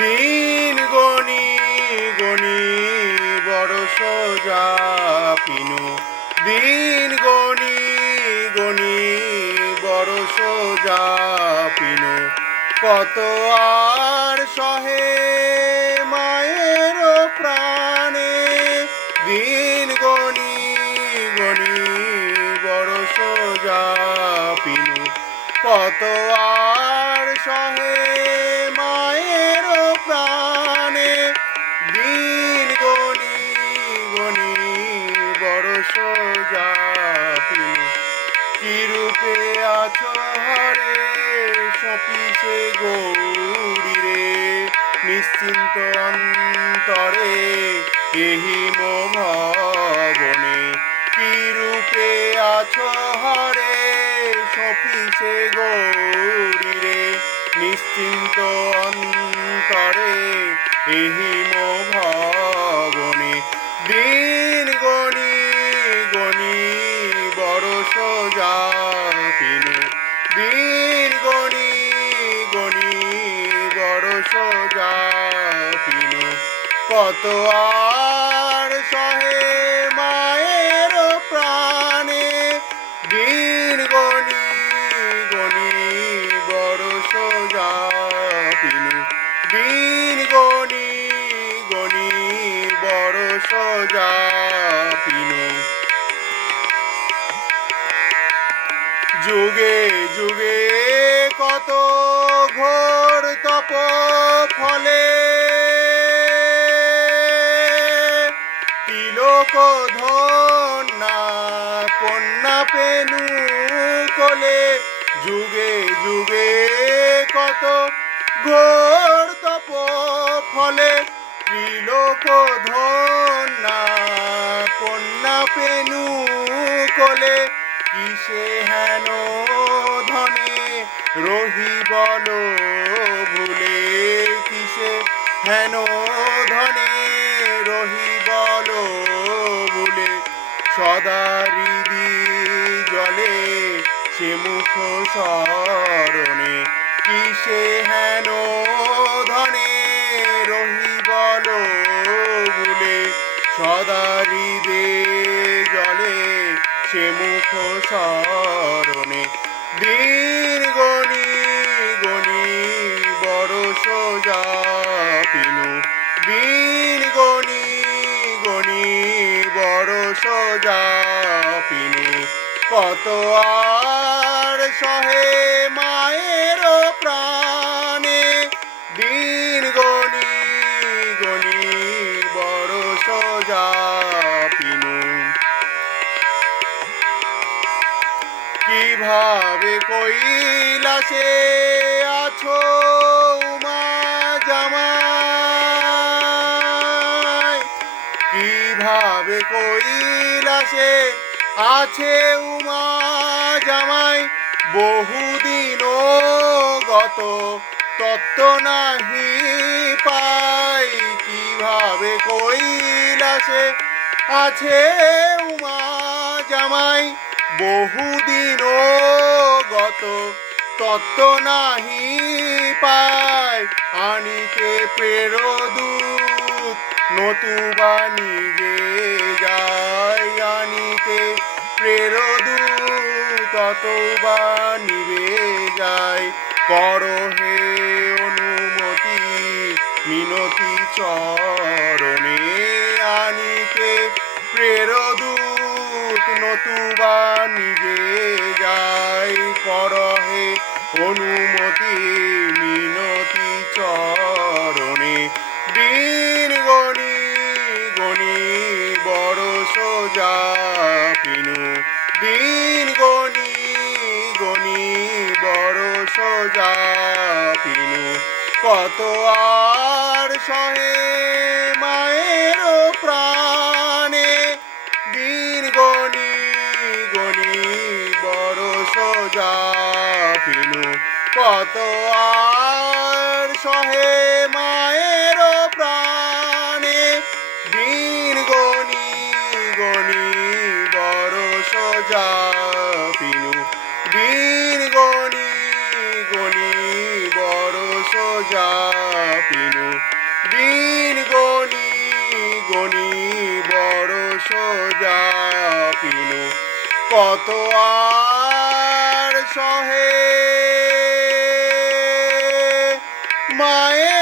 দিন গনি গনি বড় সোজা পিনু। দিন গনি গনি বড় সোজা পিনু। কত আর সহে মায়ের প্রাণে। দিন গনি গনি বড় সোজা পিনু। কত আর সহে নিশ্চিন্ত অন্তরে এহিম ভবনে কি রূপে আছো হরে সপিছে গৌরী রে নিশ্চিন্ত অন্তরে এহিম ভবনে দিন গণি গণি বড় সোজা দিন কত আর সহে মায়ের প্রাণে। দিন গনি গনি বড় সোজা পিনু। দিন গনি গনি বড় সোজা পিনু। যুগে যুগে তিলক ধন্যা কন্যা পেনু কোলে, যুগে যুগে কত ঘোর তপ ফলে ত্রিলোক ধন্যা কন্যা পেনু কোলে, কিসে হেন ধনে রহি বল ভুলে, কিসে হেন সদা হৃদি জলে সে মুখ সরণে কিসে হেন ধনে রহি বল বলে সদা জলে সে মুখ স্মরণে কত আর সহে মায়ের প্রাণে? দিন গনি গনি বড় সোজা পিনু। কীভাবে কৈলাসে আছো কৈলাসে আছে উমা জামাই বহুদিন গত, তত্ত্ব নাহি পাই, কীভাবে কৈলাসে আছে উমা জামাই বহুদিন গত, তত্ত্ব নাহি পায় আনিতে প্রেরদূত নতুবা নিজে প্রেরদূত ততবা নিবে যায়। পরহে অনুমতি, মিনতি চরণে আনিতে। প্রেরদূত নতুবা নিজে যায়। পরহে অনুমতি দিন গনি গনি বড় সোজা পিনু কত আর সহে মায়ের প্রাণে। দিন গনি গনি বড় সোজা পিনু কত আর সহে কত আর সহে? মায়ের